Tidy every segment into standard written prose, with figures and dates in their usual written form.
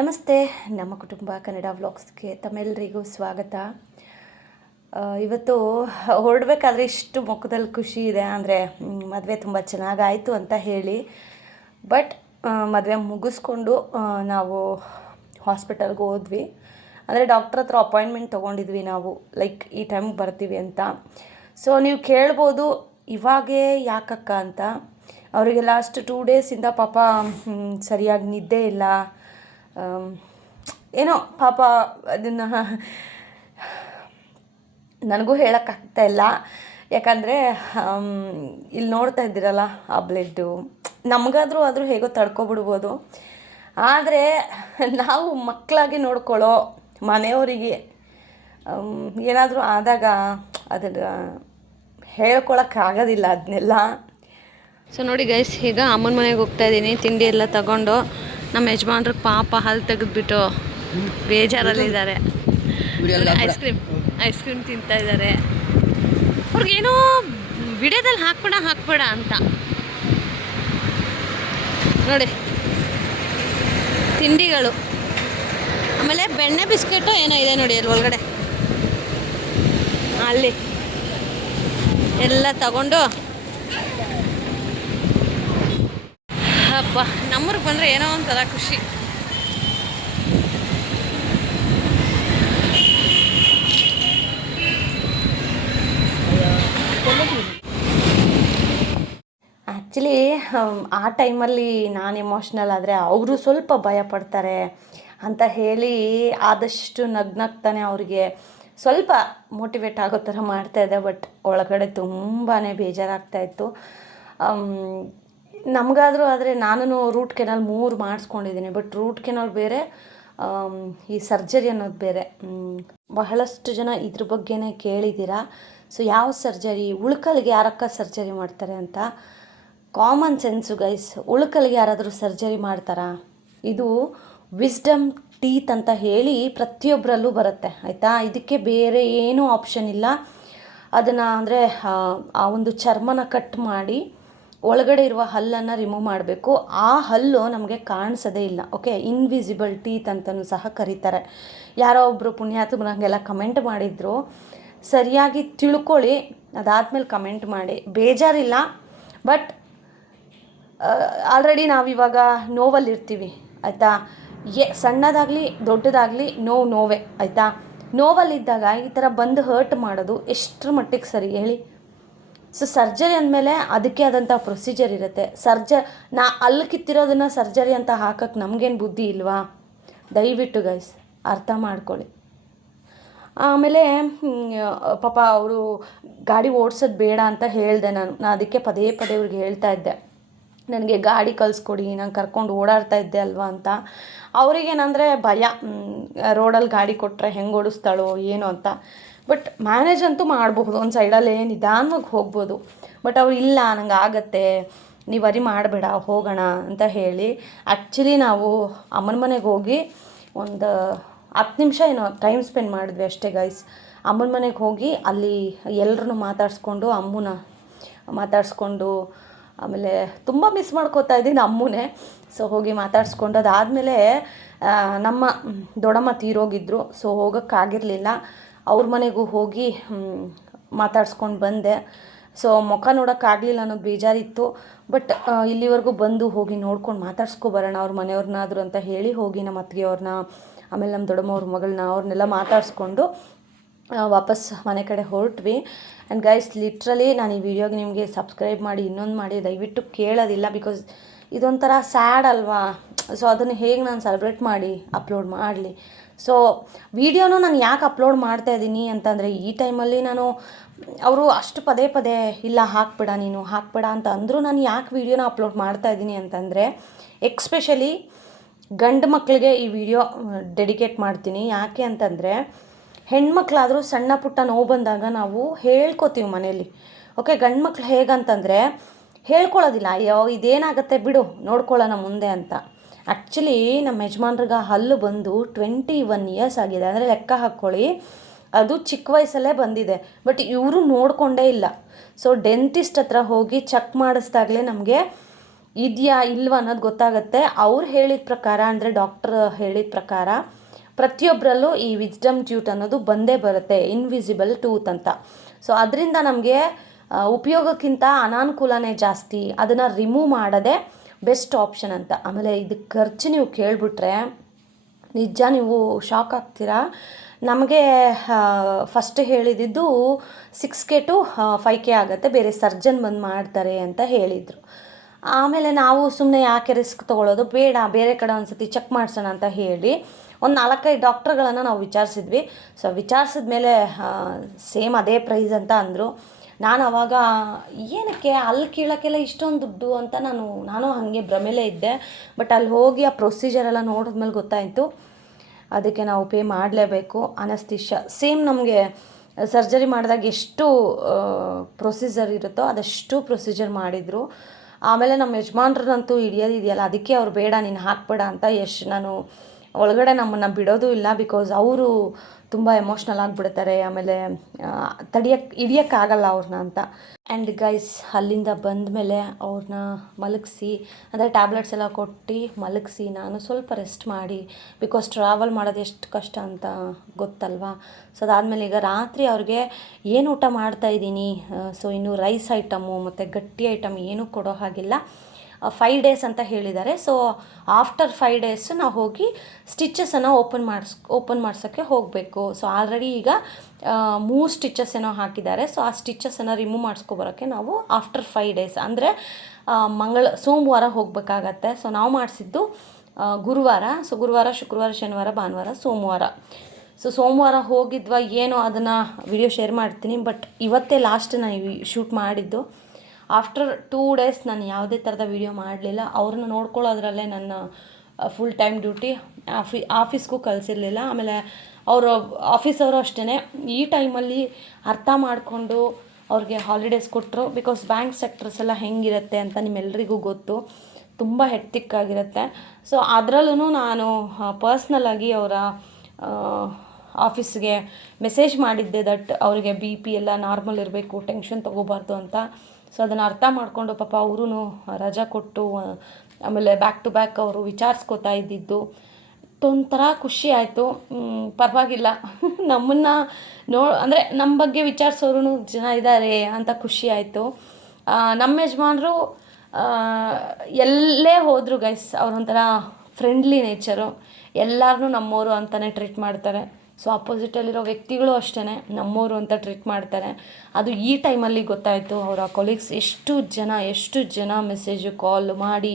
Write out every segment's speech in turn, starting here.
ನಮಸ್ತೆ. ನಮ್ಮ ಕುಟುಂಬ ಕನ್ನಡ ವ್ಲಾಗ್ಸ್ಗೆ ತಮ್ಮೆಲ್ಲರಿಗೂ ಸ್ವಾಗತ. ಇವತ್ತು ಹೊರಡಬೇಕಾದ್ರೆ ಇಷ್ಟು ಮುಖದಲ್ಲಿ ಖುಷಿ ಇದೆ. ಅಂದರೆ ಮದುವೆ ತುಂಬ ಚೆನ್ನಾಗಾಯಿತು ಅಂತ ಹೇಳಿ. ಬಟ್ ಮದುವೆ ಮುಗಿಸ್ಕೊಂಡು ನಾವು ಹಾಸ್ಪಿಟಲ್ಗೆ ಹೋದ್ವಿ. ಅಂದರೆ ಡಾಕ್ಟ್ರ್ ಹತ್ರ ಅಪಾಯಿಂಟ್ಮೆಂಟ್ ತೊಗೊಂಡಿದ್ವಿ ನಾವು, ಲೈಕ್ ಈ ಟೈಮ್ಗೆ ಬರ್ತೀವಿ ಅಂತ. ಸೊ ನೀವು ಕೇಳ್ಬೋದು ಇವಾಗೇ ಯಾಕಕ್ಕ ಅಂತ. ಅವರಿಗೆ ಲಾಸ್ಟ್ 2 ಡೇಸಿಂದ ಪಾಪ ಸರಿಯಾಗಿ ನಿದ್ದೆ ಇಲ್ಲ. ಏನೋ ಪಾಪ ಅದನ್ನು ನನಗೂ ಹೇಳೋಕ್ಕಾಗ್ತಾ ಇಲ್ಲ. ಯಾಕಂದರೆ ಇಲ್ಲಿ ನೋಡ್ತಾ ಇದ್ದೀರಲ್ಲ ಆ ಬ್ಲಡ್ಡು, ನಮಗಾದರೂ ಹೇಗೋ ತಡ್ಕೊಬಿಡ್ಬೋದು. ಆದರೆ ನಾವು ಮಕ್ಕಳಾಗಿ ನೋಡ್ಕೊಳ್ಳೋ ಮನೆಯವರಿಗೆ ಏನಾದರೂ ಆದಾಗ ಅದನ್ನು ಹೇಳ್ಕೊಳಕ್ಕಾಗೋದಿಲ್ಲ ಅದನ್ನೆಲ್ಲ. ಸೊ ನೋಡಿ ಗೈಸ್, ಈಗ ಅಮ್ಮನ ಮನೆಗೆ ಹೋಗ್ತಾ ಇದ್ದೀನಿ. ತಿಂಡಿ ಎಲ್ಲ ತಗೊಂಡು ನಮ್ಮ ಯಜಮಾನ್ರಿಗೆ ಪಾಪ ಹಲ್ಲು ತೆಗೆದ್ಬಿಟ್ಟು ಬೇಜಾರಲ್ಲಿದ್ದಾರೆ. ಐಸ್ ಕ್ರೀಮ್ ತಿಂತಾ ಇದ್ದಾರೆ. ಅವ್ರಿಗೇನೋ ವಿಡಿಯೋದಲ್ಲಿ ಹಾಕ್ಬೇಡ ಅಂತ ನೋಡಿ ತಿಂಡಿಗಳು. ಆಮೇಲೆ ಬೆಣ್ಣೆ ಬಿಸ್ಕೆಟು ಏನೋ ಇದೆ ನೋಡಿ ಅಲ್ಲಿ ಒಳಗಡೆ, ಅಲ್ಲಿ ಎಲ್ಲ ತಗೊಂಡು ಅಪ್ಪ ನಮ್ಮೂರಿಗೆ ಬಂದರೆ ಏನೋ ಒಂಥರ ಖುಷಿ. ಆ್ಯಕ್ಚುಲಿ ಆ ಟೈಮಲ್ಲಿ ನಾನು ಎಮೋಷ್ನಲ್ ಆದರೆ ಅವರು ಸ್ವಲ್ಪ ಭಯ ಪಡ್ತಾರೆ ಅಂತ ಹೇಳಿ ಆದಷ್ಟು ನಗ್ನಗ್ತಾನೆ ಅವ್ರಿಗೆ ಸ್ವಲ್ಪ ಮೋಟಿವೇಟ್ ಆಗೋ ಥರ ಮಾಡ್ತಾಯಿದ್ದೆ. ಬಟ್ ಒಳಗಡೆ ತುಂಬಾ ಬೇಜಾರಾಗ್ತಾಯಿತ್ತು. ನಮಗಾದರೂ ಆದರೆ ನಾನು ರೂಟ್ ಕೆನಾಲ್ 3 ಮಾಡಿಸ್ಕೊಂಡಿದ್ದೀನಿ. ಬಟ್ ರೂಟ್ ಕೆನಾಲ್ ಬೇರೆ, ಈ ಸರ್ಜರಿ ಅನ್ನೋದು ಬೇರೆ. ಬಹಳಷ್ಟು ಜನ ಇದ್ರ ಬಗ್ಗೆನೇ ಕೇಳಿದ್ದೀರಾ. ಸೊ ಯಾವ ಸರ್ಜರಿ, ಉಳ್ಕಲ್ಗೆ ಯಾರಕ್ಕ ಸರ್ಜರಿ ಮಾಡ್ತಾರೆ ಅಂತ. ಕಾಮನ್ ಸೆನ್ಸು ಗೈಸ್, ಉಳ್ಕಲ್ಗೆ ಯಾರಾದರೂ ಸರ್ಜರಿ ಮಾಡ್ತಾರಾ? ಇದು ವಿಸ್ಡಮ್ ಟೀತ್ ಅಂತ ಹೇಳಿ ಪ್ರತಿಯೊಬ್ಬರಲ್ಲೂ ಬರುತ್ತೆ, ಆಯಿತಾ. ಇದಕ್ಕೆ ಬೇರೆ ಏನೂ ಆಪ್ಷನ್ ಇಲ್ಲ. ಅದನ್ನು ಅಂದರೆ ಆ ಒಂದು ಚರ್ಮನ ಕಟ್ ಮಾಡಿ ಒಳಗಡೆ ಇರುವ ಹಲ್ಲನ್ನು ರಿಮೂವ್ ಮಾಡಬೇಕು. ಆ ಹಲ್ಲು ನಮಗೆ ಕಾಣಿಸೋದೇ ಇಲ್ಲ. ಓಕೆ, ಇನ್ವಿಸಿಬಲ್ ಟೀತ್ ಅಂತಲೂ ಸಹ ಕರೀತಾರೆ. ಯಾರೋ ಒಬ್ಬರು ಪುಣ್ಯಾತ್ಮರು ನನಗೆಲ್ಲ ಕಮೆಂಟ್ ಮಾಡಿದರು. ಸರಿಯಾಗಿ ತಿಳ್ಕೊಳ್ಳಿ, ಅದಾದಮೇಲೆ ಕಮೆಂಟ್ ಮಾಡಿ. ಬೇಜಾರಿಲ್ಲ, ಬಟ್ ಆಲ್ರೆಡಿ ನಾವಿವಾಗ ನೋವಲ್ಲಿರ್ತೀವಿ, ಆಯಿತಾ. ಸಣ್ಣದಾಗಲಿ ದೊಡ್ಡದಾಗಲಿ ನೋವೇ, ಆಯಿತಾ. ನೋವಲ್ಲಿದ್ದಾಗ ಈ ಥರ ಬಂದು ಹರ್ಟ್ ಮಾಡೋದು ಎಷ್ಟರ ಮಟ್ಟಿಗೆ ಸರಿ ಹೇಳಿ. ಸೊ ಸರ್ಜರಿ ಅಂದಮೇಲೆ ಅದಕ್ಕೆ ಆದಂಥ ಪ್ರೊಸೀಜರ್ ಇರುತ್ತೆ. ಅಲ್ಲಿ ಕಿತ್ತಿರೋದನ್ನು ಸರ್ಜರಿ ಅಂತ ಹಾಕೋಕ್ಕೆ ನಮಗೇನು ಬುದ್ಧಿ ಇಲ್ವಾ? ದಯವಿಟ್ಟು ಗೈಸ್ ಅರ್ಥ ಮಾಡ್ಕೊಳ್ಳಿ. ಆಮೇಲೆ ಪಾಪ ಅವರು ಗಾಡಿ ಓಡಿಸೋದು ಬೇಡ ಅಂತ ಹೇಳಿದೆ ನಾನು ಅದಕ್ಕೆ ಪದೇ ಅವ್ರಿಗೆ ಹೇಳ್ತಾ ಇದ್ದೆ, ನನಗೆ ಗಾಡಿ ಕಳಿಸ್ಕೊಡಿ, ನಾನು ಕರ್ಕೊಂಡು ಓಡಾಡ್ತಾ ಇದ್ದೆ ಅಲ್ವಾ ಅಂತ. ಅವರಿಗೇನಂದರೆ ಭಯ, ರೋಡಲ್ಲಿ ಗಾಡಿ ಕೊಟ್ಟರೆ ಹೆಂಗೆ ಓಡಿಸ್ತಾಳೋ ಏನೋ ಅಂತ. ಬಟ್ ಮ್ಯಾನೇಜ್ ಅಂತೂ ಮಾಡಬಹುದು, ಒಂದು ಸೈಡಲ್ಲೇ ನಿಧಾನವಾಗಿ ಹೋಗ್ಬೋದು. ಬಟ್ ಅವ್ರು ಇಲ್ಲ, ನಂಗೆ ಆಗತ್ತೆ, ನೀವು ವರಿ ಮಾಡಬೇಡ, ಹೋಗೋಣ ಅಂತ ಹೇಳಿ. ಆ್ಯಕ್ಚುಲಿ ನಾವು ಅಮ್ಮನ ಮನೆಗೆ ಹೋಗಿ ಒಂದು 10 ನಿಮಿಷ ಏನೋ ಟೈಮ್ ಸ್ಪೆಂಡ್ ಮಾಡಿದ್ವಿ ಅಷ್ಟೇ ಗೈಸ್. ಅಮ್ಮನ ಮನೆಗೆ ಹೋಗಿ ಅಲ್ಲಿ ಎಲ್ಲರೂ ಮಾತಾಡಿಸ್ಕೊಂಡು, ಅಮ್ಮನ ಮಾತಾಡಿಸ್ಕೊಂಡು, ಆಮೇಲೆ ತುಂಬ ಮಿಸ್ ಮಾಡ್ಕೋತಾ ಇದ್ದೀನಿ ಅಮ್ಮನೇ. ಸೊ ಹೋಗಿ ಮಾತಾಡಿಸ್ಕೊಂಡು ಅದಾದಮೇಲೆ ನಮ್ಮ ದೊಡ್ಡಮ್ಮ ತೀರೋಗಿದ್ದರು. ಸೊ ಹೋಗೋಕ್ಕಾಗಿರಲಿಲ್ಲ. ಅವ್ರ ಮನೆಗೂ ಹೋಗಿ ಮಾತಾಡ್ಸ್ಕೊಂಡು ಬಂದೆ. ಸೊ ಮುಖ ನೋಡೋಕ್ಕಾಗಲಿಲ್ಲ ಅನ್ನೋದು ಬೇಜಾರಿತ್ತು. ಬಟ್ ಇಲ್ಲಿವರೆಗೂ ಬಂದು ಹೋಗಿ ನೋಡ್ಕೊಂಡು ಮಾತಾಡ್ಸ್ಕೊಬರೋಣ ಅವ್ರ ಮನೆಯವ್ರನ್ನಾದ್ರು ಅಂತ ಹೇಳಿ ಹೋಗಿ ನಮ್ಮ ಅತ್ತಿಗೆಯವ್ರನ್ನ, ಆಮೇಲೆ ನಮ್ಮ ದೊಡ್ಡಮ್ಮವ್ರ ಮಗಳನ್ನ, ಅವ್ರನ್ನೆಲ್ಲ ಮಾತಾಡಿಸ್ಕೊಂಡು ವಾಪಸ್ ಮನೆ ಕಡೆ ಹೊರಟ್ವಿ. ಆ್ಯಂಡ್ ಗೈಸ್, ಲಿಟ್ರಲಿ ನಾನು ಈ ವಿಡಿಯೋಗೆ ನಿಮಗೆ ಸಬ್ಸ್ಕ್ರೈಬ್ ಮಾಡಿ, ಇನ್ನೊಂದು ಮಾಡಿ ದಯವಿಟ್ಟು ಕೇಳೋದಿಲ್ಲ. ಬಿಕಾಸ್ ಇದೊಂಥರ ಸ್ಯಾಡ್ ಅಲ್ವಾ. ಸೊ ಅದನ್ನು ಹೇಗೆ ನಾನು ಸೆಲೆಬ್ರೇಟ್ ಮಾಡಿ ಅಪ್ಲೋಡ್ ಮಾಡಲಿ. ಸೊ ವಿಡಿಯೋನು ನಾನು ಯಾಕೆ ಅಪ್ಲೋಡ್ ಮಾಡ್ತಾಯಿದ್ದೀನಿ ಅಂತಂದರೆ, ಈ ಟೈಮಲ್ಲಿ ಅವರು ಅಷ್ಟು ಪದೇ ಇಲ್ಲ ಹಾಕ್ಬೇಡ ನೀನು ಹಾಕ್ಬೇಡ ಅಂತ ಅಂದರೂ ನಾನು ಯಾಕೆ ವೀಡಿಯೋನ ಅಪ್ಲೋಡ್ ಮಾಡ್ತಾಯಿದ್ದೀನಿ ಅಂತಂದರೆ, ಎಕ್ಸ್ಪೆಷಲಿ ಗಂಡು ಮಕ್ಕಳಿಗೆ ಈ ವಿಡಿಯೋ ಡೆಡಿಕೇಟ್ ಮಾಡ್ತೀನಿ. ಯಾಕೆ ಅಂತಂದರೆ, ಹೆಣ್ಮಕ್ಳಾದರೂ ಸಣ್ಣ ಪುಟ್ಟ ನೋವು ಬಂದಾಗ ನಾವು ಹೇಳ್ಕೊತೀವಿ ಮನೇಲಿ. ಓಕೆ, ಗಂಡು ಮಕ್ಳು ಹೇಗಂತಂದರೆ ಹೇಳ್ಕೊಳ್ಳೋದಿಲ್ಲ, ಅಯ್ಯೋ ಇದೇನಾಗುತ್ತೆ ಬಿಡು ನೋಡ್ಕೊಳ್ಳೋಣ ಮುಂದೆ ಅಂತ. ಆ್ಯಕ್ಚುಲಿ ನಮ್ಮ ಯಜಮಾನ್ರಿಗೆ ಹಲ್ಲು ಬಂದು 21 ಇಯರ್ಸ್ ಆಗಿದೆ. ಅಂದರೆ ಲೆಕ್ಕ ಹಾಕ್ಕೊಳ್ಳಿ, ಅದು ಚಿಕ್ಕ ವಯಸ್ಸಲ್ಲೇ ಬಂದಿದೆ. ಬಟ್ ಇವರು ನೋಡಿಕೊಂಡೇ ಇಲ್ಲ. ಸೊ ಡೆಂಟಿಸ್ಟ್ ಹತ್ರ ಹೋಗಿ ಚೆಕ್ ಮಾಡಿಸ್ದಾಗಲೇ ನಮಗೆ ಇದೆಯಾ ಇಲ್ವಾ ಅನ್ನೋದು ಗೊತ್ತಾಗುತ್ತೆ. ಅವ್ರು ಹೇಳಿದ ಪ್ರಕಾರ ಅಂದರೆ ಡಾಕ್ಟ್ರ್ ಹೇಳಿದ ಪ್ರಕಾರ ಪ್ರತಿಯೊಬ್ಬರಲ್ಲೂ ಈ ವಿಸ್ಡಮ್ ಟ್ಯೂತ್ ಅನ್ನೋದು ಬಂದೇ ಬರುತ್ತೆ, ಇನ್ವಿಸಿಬಲ್ ಟೂತ್ ಅಂತ. ಸೊ ಅದರಿಂದ ನಮಗೆ ಉಪಯೋಗಕ್ಕಿಂತ ಅನಾನುಕೂಲನೇ ಜಾಸ್ತಿ. ಅದನ್ನು ರಿಮೂವ್ ಮಾಡೋದೇ ಬೆಸ್ಟ್ ಆಪ್ಷನ್ ಅಂತ. ಆಮೇಲೆ ಇದಕ್ಕೆ ಖರ್ಚು ನೀವು ಕೇಳಿಬಿಟ್ರೆ ನಿಜ ನೀವು ಶಾಕ್ ಆಗ್ತೀರಾ. ನಮಗೆ ಫಸ್ಟ್ ಹೇಳಿದ್ದು 6K to 5K ಆಗುತ್ತೆ, ಬೇರೆ ಸರ್ಜನ್ ಬಂದು ಮಾಡ್ತಾರೆ ಅಂತ ಹೇಳಿದರು. ಆಮೇಲೆ ನಾವು ಸುಮ್ಮನೆ ಯಾಕೆ ರಿಸ್ಕ್ ತೊಗೊಳ್ಳೋದು, ಬೇಡ ಬೇರೆ ಕಡೆ ಒಂದು ಸತಿ ಚೆಕ್ ಮಾಡಿಸೋಣ ಅಂತ ಹೇಳಿ ಒಂದು 4-5 ಡಾಕ್ಟ್ರುಗಳನ್ನು ನಾವು ವಿಚಾರಿಸಿದ್ವಿ. ಸೊ ವಿಚಾರಿಸಿದ ಮೇಲೆ ಸೇಮ್ ಅದೇ ಪ್ರೈಸ್ ಅಂತ ಅಂದರು. ನಾನು ಅವಾಗ ಏನಕ್ಕೆ ಅಲ್ಲಿ ಕೀಳೋಕ್ಕೆಲ್ಲ ಇಷ್ಟೊಂದು ದುಡ್ಡು ಅಂತ ನಾನು ಹಾಗೆ ಭ್ರಮೆಲೇ ಇದ್ದೆ. ಬಟ್ ಅಲ್ಲಿ ಹೋಗಿ ಆ ಪ್ರೊಸೀಜರೆಲ್ಲ ನೋಡಿದ್ಮೇಲೆ ಗೊತ್ತಾಯಿತು ಅದಕ್ಕೆ ನಾವು ಪೇ ಮಾಡಲೇಬೇಕು. ಅನಸ್ತಿಷ್ಯ ಸೇಮ್ ನಮಗೆ ಸರ್ಜರಿ ಮಾಡಿದಾಗ ಎಷ್ಟು ಪ್ರೊಸೀಜರ್ ಇರುತ್ತೋ ಅದಷ್ಟು ಪ್ರೊಸೀಜರ್ ಮಾಡಿದರು. ಆಮೇಲೆ ನಮ್ಮ ಯಜಮಾನ್ರನ್ನಂತೂ ಹಿಡಿಯೋದಿದೆಯಲ್ಲ, ಅದಕ್ಕೆ ಅವ್ರು ಬೇಡ ನೀನು ಹಾಕ್ಬೇಡ ಅಂತ ನಾನು ಒಳಗಡೆ ನಮ್ಮನ್ನು ಬಿಡೋದು ಇಲ್ಲ. ಬಿಕಾಸ್ ಅವರು ತುಂಬ ಎಮೋಷ್ನಲ್ ಆಗಿಬಿಡ್ತಾರೆ, ಆಮೇಲೆ ಹಿಡಿಯೋಕ್ಕಾಗಲ್ಲ ಅವ್ರನ್ನ ಅಂತ. ಆ್ಯಂಡ್ ಗೈಸ್ ಅಲ್ಲಿಂದ ಬಂದಮೇಲೆ ಅವ್ರನ್ನ ಮಲಗಿಸಿ, ಅಂದರೆ ಟ್ಯಾಬ್ಲೆಟ್ಸ್ ಎಲ್ಲ ಕೊಟ್ಟು ಮಲಗಿಸಿ ನಾನು ಸ್ವಲ್ಪ ರೆಸ್ಟ್ ಮಾಡಿ, ಬಿಕಾಸ್ ಟ್ರಾವೆಲ್ ಮಾಡೋದು ಎಷ್ಟು ಕಷ್ಟ ಅಂತ ಗೊತ್ತಲ್ವಾ. ಸೊ ಅದಾದಮೇಲೆ ಈಗ ರಾತ್ರಿ ಅವ್ರಿಗೆ ಏನು ಊಟ ಮಾಡ್ತಾಯಿದ್ದೀನಿ, ಸೊ ಇನ್ನು ರೈಸ್ ಐಟಮು ಮತ್ತು ಗಟ್ಟಿ ಐಟಮ್ ಏನೂ ಕೊಡೋ ಹಾಗಿಲ್ಲ. 5 days ಅಂತ ಹೇಳಿದ್ದಾರೆ. ಸೊ ಆಫ್ಟರ್ 5 days ನಾವು ಹೋಗಿ ಸ್ಟಿಚಸನ್ನು ಓಪನ್ ಮಾಡ್ಸೋಕ್ಕೆ ಹೋಗಬೇಕು. ಸೊ ಆಲ್ರೆಡಿ ಈಗ 3 ಸ್ಟಿಚಸ್ ಏನೋ ಹಾಕಿದ್ದಾರೆ. ಸೊ ಆ ಸ್ಟಿಚಸನ್ನು ರಿಮೂವ್ ಮಾಡಿಸ್ಕೊಬರೋಕ್ಕೆ ನಾವು ಆಫ್ಟರ್ 5 days ಅಂದರೆ ಸೋಮವಾರ ಹೋಗಬೇಕಾಗತ್ತೆ. ಸೊ ನಾವು ಮಾಡಿಸಿದ್ದು ಗುರುವಾರ. ಸೊ ಗುರುವಾರ, ಶುಕ್ರವಾರ, ಶನಿವಾರ, ಭಾನುವಾರ, ಸೋಮವಾರ. ಸೊ ಸೋಮವಾರ ಹೋಗಿದ್ವಾ ಏನೋ ಅದನ್ನು ವಿಡಿಯೋ ಶೇರ್ ಮಾಡ್ತೀನಿ. ಬಟ್ ಇವತ್ತೇ ಲಾಸ್ಟ್ ನಾನು ಶೂಟ್ ಮಾಡಿದ್ದು. ಆಫ್ಟರ್ 2 days ನಾನು ಯಾವುದೇ ಥರದ ವೀಡಿಯೋ ಮಾಡಲಿಲ್ಲ. ಅವ್ರನ್ನ ನೋಡ್ಕೊಳ್ಳೋದ್ರಲ್ಲೇ ನನ್ನ ಫುಲ್ ಟೈಮ್ ಡ್ಯೂಟಿ. ಆಫೀಸ್ಗೂ ಕಳಿಸಿರಲಿಲ್ಲ. ಆಮೇಲೆ ಆಫೀಸವರು ಅಷ್ಟೇ ಈ ಟೈಮಲ್ಲಿ ಅರ್ಥ ಮಾಡಿಕೊಂಡು ಅವ್ರಿಗೆ ಹಾಲಿಡೇಸ್ ಕೊಟ್ಟರು. ಬಿಕಾಸ್ ಬ್ಯಾಂಕ್ ಸೆಕ್ಟರ್ಸ್ ಎಲ್ಲ ಹೆಂಗಿರುತ್ತೆ ಅಂತ ನಿಮ್ಮೆಲ್ಲರಿಗೂ ಗೊತ್ತು, ತುಂಬ ಹೆಕ್ಟಿಕ್ ಆಗಿರುತ್ತೆ. ಸೊ ಅದರಲ್ಲೂ ನಾನು ಪರ್ಸ್ನಲಾಗಿ ಅವರ ಆಫೀಸ್ಗೆ ಮೆಸೇಜ್ ಮಾಡಿದ್ದೆ ದಟ್ ಅವರಿಗೆ BP ಎಲ್ಲ ನಾರ್ಮಲ್ ಇರಬೇಕು, ಟೆನ್ಷನ್ ತೊಗೋಬಾರ್ದು ಅಂತ. ಸೊ ಅದನ್ನು ಅರ್ಥ ಮಾಡಿಕೊಂಡು ಪಾಪ ಅವರೂ ರಜಾ ಕೊಟ್ಟು ಆಮೇಲೆ ಬ್ಯಾಕ್ ಟು ಬ್ಯಾಕ್ ಅವರು ವಿಚಾರಿಸ್ಕೋತಾ ಇದ್ದಿದ್ದು ಒಂಥರ ಖುಷಿ ಆಯಿತು. ಪರವಾಗಿಲ್ಲ ನಮ್ಮನ್ನು ಅಂದರೆ ನಮ್ಮ ಬಗ್ಗೆ ವಿಚಾರಿಸೋರು ಜನ ಇದ್ದಾರೆ ಅಂತ ಖುಷಿ ಆಯಿತು. ನಮ್ಮ ಯಜಮಾನರು ಎಲ್ಲೇ ಹೋದರು ಗೈಸ್ ಅವರೊಂಥರ ಫ್ರೆಂಡ್ಲಿ ನೇಚರು, ಎಲ್ಲರನ್ನೂ ನಮ್ಮವರು ಅಂತಲೇ ಟ್ರೀಟ್ ಮಾಡ್ತಾರೆ. ಸೊ ಅಪೋಸಿಟಲ್ಲಿರೋ ವ್ಯಕ್ತಿಗಳು ಅಷ್ಟೇ ನಮ್ಮವರು ಅಂತ ಟ್ರೀಟ್ ಮಾಡ್ತಾರೆ. ಅದು ಈ ಟೈಮಲ್ಲಿ ಗೊತ್ತಾಯಿತು. ಅವರ ಕೊಲೀಗ್ಸ್ ಎಷ್ಟು ಜನ ಮೆಸೇಜು ಕಾಲ್ ಮಾಡಿ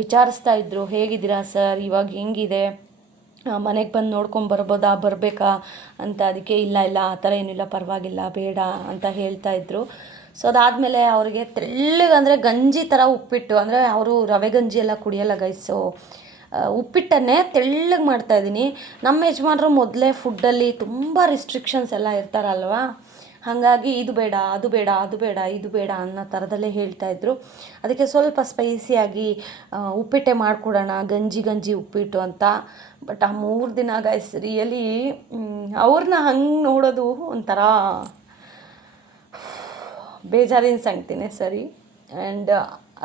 ವಿಚಾರಿಸ್ತಾ ಇದ್ದರು, ಹೇಗಿದ್ದೀರಾ ಸರ್, ಇವಾಗ ಹೆಂಗಿದೆ, ಮನೆಗೆ ಬಂದು ಬರಬೇಕಾ ಅಂತ. ಅದಕ್ಕೆ ಇಲ್ಲ ಆ ಥರ ಏನಿಲ್ಲ, ಪರವಾಗಿಲ್ಲ, ಬೇಡ ಅಂತ ಹೇಳ್ತಾ ಇದ್ದರು. ಸೊ ಅದಾದಮೇಲೆ ಅವರಿಗೆ ತೆಳ್ಳಗಂದರೆ ಗಂಜಿ ಥರ ಉಪ್ಪಿಟ್ಟು, ಅಂದರೆ ಅವರು ರವೆ ಗಂಜಿ ಎಲ್ಲ ಕುಡಿಯೋಲ್ಲ ಗೈಸ್. ಸೊ ಉಪ್ಪಿಟ್ಟನ್ನೇ ತೆಳ್ಳಗೆ ಮಾಡ್ತಾಯಿದ್ದೀನಿ. ನಮ್ಮ ಯಜಮಾನರು ಮೊದಲೇ ಫುಡ್ಡಲ್ಲಿ ತುಂಬ ರಿಸ್ಟ್ರಿಕ್ಷನ್ಸ್ ಎಲ್ಲ ಇರ್ತಾರಲ್ವ, ಹಾಗಾಗಿ ಇದು ಬೇಡ ಅದು ಬೇಡ ಅದು ಬೇಡ ಇದು ಬೇಡ ಅನ್ನೋ ಥರದಲ್ಲೇ ಹೇಳ್ತಾಯಿದ್ರು. ಅದಕ್ಕೆ ಸ್ವಲ್ಪ ಸ್ಪೈಸಿಯಾಗಿ ಉಪ್ಪಿಟ್ಟೆ ಮಾಡಿಕೊಡೋಣ, ಗಂಜಿ ಉಪ್ಪಿಟ್ಟು ಅಂತ. ಬಟ್ ಆ 3 ದಿನ ಗೈಸ್ ರಿಯಲಿ ಅವ್ರನ್ನ ಹಂಗೆ ನೋಡೋದು ಒಂಥರ ಬೇಜಾರಿನ ಸಂಗತಿನೇ ಸರಿ. ಆ್ಯಂಡ್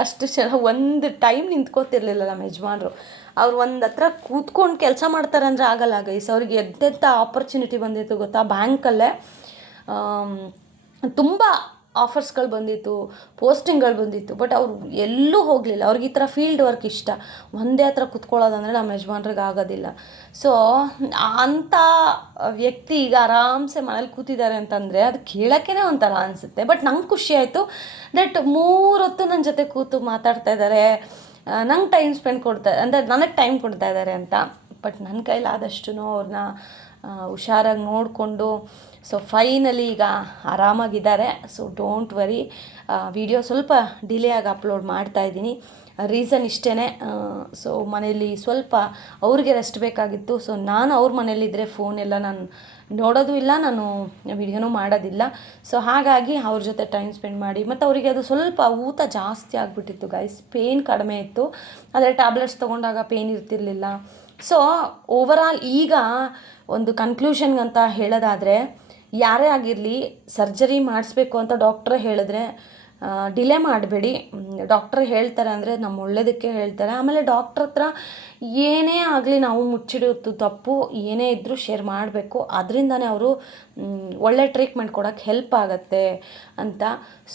ಅಷ್ಟು ಒಂದು ಟೈಮ್ ನಿಂತ್ಕೋತಿರ್ಲಿಲ್ಲ ನಮ್ಮ ಯಜಮಾನರು. ಅವ್ರು ಒಂದು ಹತ್ರ ಕೂತ್ಕೊಂಡು ಕೆಲಸ ಮಾಡ್ತಾರೆ ಅಂದರೆ ಆಗಲ್ಲ ಗೈಸ್. ಅವ್ರಿಗೆ ಎದ್ದೆಂಥ ಆಪರ್ಚುನಿಟಿ ಬಂದಿತ್ತು ಗೊತ್ತಾ, ಬ್ಯಾಂಕಲ್ಲೇ ತುಂಬ ಆಫರ್ಸ್ಗಳು ಬಂದಿತ್ತು, ಪೋಸ್ಟಿಂಗ್ಗಳು ಬಂದಿತ್ತು. ಬಟ್ ಅವ್ರು ಎಲ್ಲೂ ಹೋಗಲಿಲ್ಲ. ಅವ್ರಿಗೆ ಈ ಥರ ಫೀಲ್ಡ್ ವರ್ಕ್ ಇಷ್ಟ. ಒಂದೇ ಹತ್ರ ಕೂತ್ಕೊಳ್ಳೋದಂದರೆ ನಮ್ಮ ಯಜಮಾನ್ರಿಗೆ ಆಗೋದಿಲ್ಲ. ಸೊ ಅಂಥ ವ್ಯಕ್ತಿ ಈಗ ಆರಾಮ್ಸೆ ಮನೇಲಿ ಕೂತಿದ್ದಾರೆ ಅಂತಂದರೆ ಅದು ಕೇಳೋಕ್ಕೇ ಒಂಥರ ಅನಿಸುತ್ತೆ. ಬಟ್ ನಂಗೆ ಖುಷಿ ಆಯಿತು ದಟ್ 3 ಹೊತ್ತು ನನ್ನ ಜೊತೆ ಕೂತು ಮಾತಾಡ್ತಾ ಇದ್ದಾರೆ, ನಂಗೆ ಟೈಮ್ ಅಂದರೆ ನನಗೆ ಟೈಮ್ ಕೊಡ್ತಾ ಇದ್ದಾರೆ ಅಂತ. ಬಟ್ ನನ್ನ ಕೈಲಾದಷ್ಟು ಅವ್ರನ್ನ ಹುಷಾರಾಗಿ ನೋಡಿಕೊಂಡು ಸೊ ಫೈನಲಿ ಈಗ ಆರಾಮಾಗಿದ್ದಾರೆ. ಸೊ ಡೋಂಟ್ ವರಿ, ವಿಡಿಯೋ ಸ್ವಲ್ಪ ಡಿಲೇ ಆಗಿ ಅಪ್ಲೋಡ್ ಮಾಡ್ತಾಯಿದ್ದೀನಿ. ರೀಸನ್ ಇಷ್ಟೇ. ಸೊ ಮನೇಲಿ ಸ್ವಲ್ಪ ಅವ್ರಿಗೆ ರೆಸ್ಟ್ ಬೇಕಾಗಿತ್ತು. ಸೊ ನಾನು ಅವ್ರ ಮನೇಲಿದ್ದರೆ ಫೋನೆಲ್ಲ ನಾನು ನೋಡೋದು ಇಲ್ಲ, ನಾನು ವಿಡಿಯೋನೂ ಮಾಡೋದಿಲ್ಲ. ಸೊ ಹಾಗಾಗಿ ಅವ್ರ ಜೊತೆ ಟೈಮ್ ಸ್ಪೆಂಡ್ ಮಾಡಿ, ಮತ್ತು ಅವರಿಗೆ ಅದು ಸ್ವಲ್ಪ ಊತ ಜಾಸ್ತಿ ಆಗಿಬಿಟ್ಟಿತ್ತು ಗೈಸ್. ಪೇಯ್ನ್ ಕಡಿಮೆ ಇತ್ತು, ಆದರೆ ಟ್ಯಾಬ್ಲೆಟ್ಸ್ ತೊಗೊಂಡಾಗ ಪೇಯ್ನ್ ಇರ್ತಿರ್ಲಿಲ್ಲ. ಸೊ ಓವರಾಲ್ ಈಗ ಒಂದು ಕನ್ಕ್ಲೂಷನ್ಗಂತ ಹೇಳೋದಾದರೆ, ಯಾರೇ ಆಗಿರಲಿ ಸರ್ಜರಿ ಮಾಡಿಸ್ಬೇಕು ಅಂತ ಡಾಕ್ಟ್ರೇ ಹೇಳಿದ್ರೆ ಡಿಲೇ ಮಾಡಬೇಡಿ. ಡಾಕ್ಟ್ರ್ ಹೇಳ್ತಾರೆ ಅಂದರೆ ನಮ್ಮ ಒಳ್ಳೆಯದಕ್ಕೆ ಹೇಳ್ತಾರೆ. ಆಮೇಲೆ ಡಾಕ್ಟ್ರ್ ಹತ್ರ ಏನೇ ಆಗಲಿ ನಾವು ಮುಚ್ಚಿಡೋದು ತಪ್ಪು, ಏನೇ ಇದ್ದರೂ ಶೇರ್ ಮಾಡಬೇಕು. ಅದರಿಂದನೇ ಅವರು ಒಳ್ಳೆ ಟ್ರೀಟ್ಮೆಂಟ್ ಕೊಡೋಕ್ಕೆ ಹೆಲ್ಪ್ ಆಗುತ್ತೆ ಅಂತ.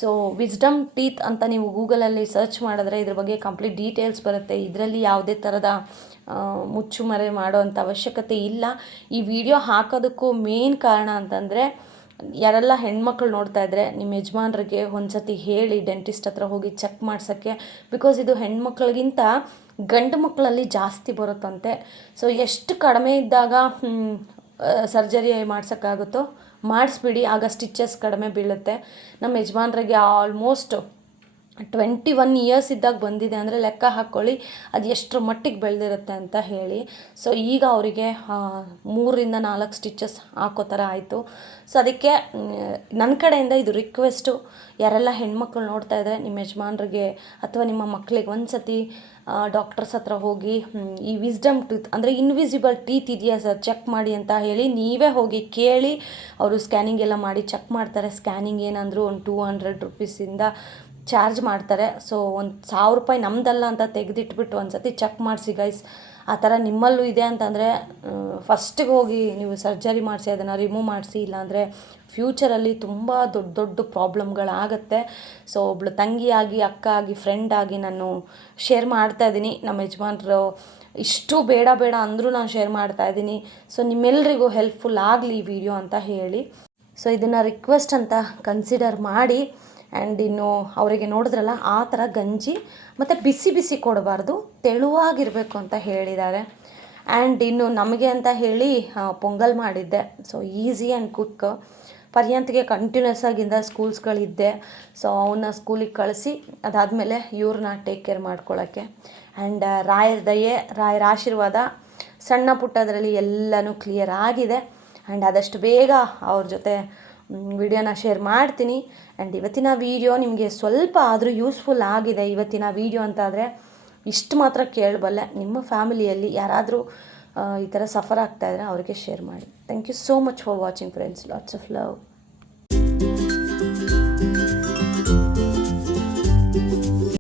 ಸೊ ವಿಸ್ಡಮ್ ಟೀತ್ ಅಂತ ನೀವು ಗೂಗಲಲ್ಲಿ ಸರ್ಚ್ ಮಾಡಿದ್ರೆ ಇದ್ರ ಬಗ್ಗೆ ಕಂಪ್ಲೀಟ್ ಡೀಟೇಲ್ಸ್ ಬರುತ್ತೆ. ಇದರಲ್ಲಿ ಯಾವುದೇ ಥರದ ಮುಚ್ಚುಮರೆ ಮಾಡೋವಂಥ ಅವಶ್ಯಕತೆ ಇಲ್ಲ. ಈ ವಿಡಿಯೋ ಹಾಕೋದಕ್ಕೂ ಮೇನ್ ಕಾರಣ ಅಂತಂದರೆ, ಯಾರೆಲ್ಲ ಹೆಣ್ಮಕ್ಳು ನೋಡ್ತಾ ಇದ್ದರೆ ನಿಮ್ಮ ಯಜಮಾನ್ರಿಗೆ ಒಂದು ಸತಿ ಹೇಳಿ ಡೆಂಟಿಸ್ಟ್ ಹತ್ರ ಹೋಗಿ ಚೆಕ್ ಮಾಡ್ಸೋಕ್ಕೆ. ಬಿಕಾಸ್ ಇದು ಹೆಣ್ಮಕ್ಳಿಗಿಂತ ಗಂಡು ಮಕ್ಕಳಲ್ಲಿ ಜಾಸ್ತಿ ಬರುತ್ತಂತೆ. ಸೊ ಎಷ್ಟು ಕಡಿಮೆ ಇದ್ದಾಗ ಸರ್ಜರಿ ಮಾಡ್ಸೋಕ್ಕಾಗುತ್ತೋ ಮಾಡಿಸ್ಬಿಡಿ, ಆಗ ಸ್ಟಿಚಸ್ ಕಡಿಮೆ ಬೀಳುತ್ತೆ. ನಮ್ಮ ಯಜಮಾನ್ರಿಗೆ ಆಲ್ಮೋಸ್ಟ್ 21 ಇಯರ್ಸ್ ಇದ್ದಾಗ ಬಂದಿದೆ ಅಂದರೆ ಲೆಕ್ಕ ಹಾಕ್ಕೊಳ್ಳಿ ಅದು ಎಷ್ಟರ ಮಟ್ಟಿಗೆ ಬೆಳೆದಿರುತ್ತೆ ಅಂತ ಹೇಳಿ. ಸೊ ಈಗ ಅವರಿಗೆ 3-4 ಸ್ಟಿಚಸ್ ಹಾಕೋ ಥರ ಆಯಿತು. ಸೊ ಅದಕ್ಕೆ ನನ್ನ ಕಡೆಯಿಂದ ಇದು ರಿಕ್ವೆಸ್ಟು, ಯಾರೆಲ್ಲ ಹೆಣ್ಮಕ್ಳು ನೋಡ್ತಾ ಇದ್ದರೆ ನಿಮ್ಮ ಯಜಮಾನ್ರಿಗೆ ಅಥವಾ ನಿಮ್ಮ ಮಕ್ಕಳಿಗೆ ಒಂದು ಸತಿ ಡಾಕ್ಟರ್ಸ್ ಹತ್ರ ಹೋಗಿ ಈ ವಿಸ್ಡಮ್ ಟೂತ್ ಅಂದರೆ ಇನ್ವಿಸಿಬಲ್ ಟೀತ್ ಇದೆಯಾ ಸರ್ ಚೆಕ್ ಮಾಡಿ ಅಂತ ಹೇಳಿ ನೀವೇ ಹೋಗಿ ಕೇಳಿ. ಅವರು ಸ್ಕ್ಯಾನಿಂಗ್ ಎಲ್ಲ ಮಾಡಿ ಚೆಕ್ ಮಾಡ್ತಾರೆ. ಸ್ಕ್ಯಾನಿಂಗ್ ಏನಂದರೂ ಒಂದು 200 ರೂಪೀಸಿಂದ ಚಾರ್ಜ್ ಮಾಡ್ತಾರೆ. ಸೊ ಒಂದು 1000 ರೂಪಾಯಿ ನಮ್ಮದಲ್ಲ ಅಂತ ತೆಗೆದಿಟ್ಬಿಟ್ಟು ಒಂದು ಸತಿ ಚೆಕ್ ಮಾಡಿಸಿ ಗೈಸ್. ಆ ಥರ ನಿಮ್ಮಲ್ಲೂ ಇದೆ ಅಂತಂದರೆ ಫಸ್ಟಿಗೆ ಹೋಗಿ ನೀವು ಸರ್ಜರಿ ಮಾಡಿಸಿ ಅದನ್ನು ರಿಮೂವ್ ಮಾಡಿಸಿ, ಇಲ್ಲಾಂದರೆ ಫ್ಯೂಚರಲ್ಲಿ ತುಂಬ ದೊಡ್ಡ ದೊಡ್ಡ ಪ್ರಾಬ್ಲಮ್ಗಳಾಗತ್ತೆ. ಸೊ ಒಬ್ಳು ತಂಗಿಯಾಗಿ, ಅಕ್ಕ ಆಗಿ, ಫ್ರೆಂಡ್ ಆಗಿ ನಾನು ಶೇರ್ ಮಾಡ್ತಾಯಿದ್ದೀನಿ. ನಮ್ಮ ಯಜಮಾನ್ರು ಇಷ್ಟು ಬೇಡ ಅಂದರೂ ನಾನು ಶೇರ್ ಮಾಡ್ತಾಯಿದ್ದೀನಿ. ಸೊ ನಿಮ್ಮೆಲ್ಲರಿಗೂ ಹೆಲ್ಪ್ಫುಲ್ ಆಗಲಿ ಈ ವಿಡಿಯೋ ಅಂತ ಹೇಳಿ. ಸೊ ಇದನ್ನು ರಿಕ್ವೆಸ್ಟ್ ಅಂತ ಕನ್ಸಿಡರ್ ಮಾಡಿ. ಆ್ಯಂಡ್ ಇನ್ನು ಅವರಿಗೆ ನೋಡಿದ್ರಲ್ಲ ಆ ಥರ ಗಂಜಿ ಮತ್ತು ಬಿಸಿ ಕೊಡಬಾರ್ದು, ತೆಳುವಾಗಿರಬೇಕು ಅಂತ ಹೇಳಿದ್ದಾರೆ. ಆ್ಯಂಡ್ ಇನ್ನು ನಮಗೆ ಅಂತ ಹೇಳಿ ಪೊಂಗಲ್ ಮಾಡಿದ್ದೆ. So easy and quick. ಪರ್ಯಂತ್ಗೆ ಕಂಟಿನ್ಯೂಸ್ ಆಗಿಂದ ಸ್ಕೂಲ್ಸ್ಗಳಿದ್ದೆ. ಸೊ ಅವನ್ನ ಸ್ಕೂಲಿಗೆ ಕಳಿಸಿ ಅದಾದಮೇಲೆ ಇವ್ರನ್ನ ಟೇಕ್ ಕೇರ್ ಮಾಡ್ಕೊಳ್ಳೋಕ್ಕೆ. ಆ್ಯಂಡ್ ರಾಯರ ದಯೆ, ರಾಯರ ಆಶೀರ್ವಾದ, ಸಣ್ಣ ಪುಟ್ಟದರಲ್ಲಿ ಎಲ್ಲನೂ ಕ್ಲಿಯರ್ ಆಗಿದೆ. ಆ್ಯಂಡ್ ಆದಷ್ಟು ಬೇಗ ಅವ್ರ ಜೊತೆ ವಿಡಿಯೋನ ಶೇರ್ ಮಾಡ್ತೀನಿ. ಆ್ಯಂಡ್ ಇವತ್ತಿನ ವಿಡಿಯೋ ನಿಮಗೆ ಸ್ವಲ್ಪ ಆದರೂ ಯೂಸ್ಫುಲ್ ಆಗಿದೆ ಇವತ್ತಿನ ವಿಡಿಯೋ ಅಂತಾದರೆ ಇಷ್ಟು ಮಾತ್ರ ಕೇಳಬಲ್ಲೆ. ನಿಮ್ಮ ಫ್ಯಾಮಿಲಿಯಲ್ಲಿ ಯಾರಾದರೂ ಈ ಥರ ಸಫರ್ ಆಗ್ತಾಯಿದ್ರೆ ಅವ್ರಿಗೆ ಶೇರ್ ಮಾಡಿ. Thank you so much for watching friends. Lots of love.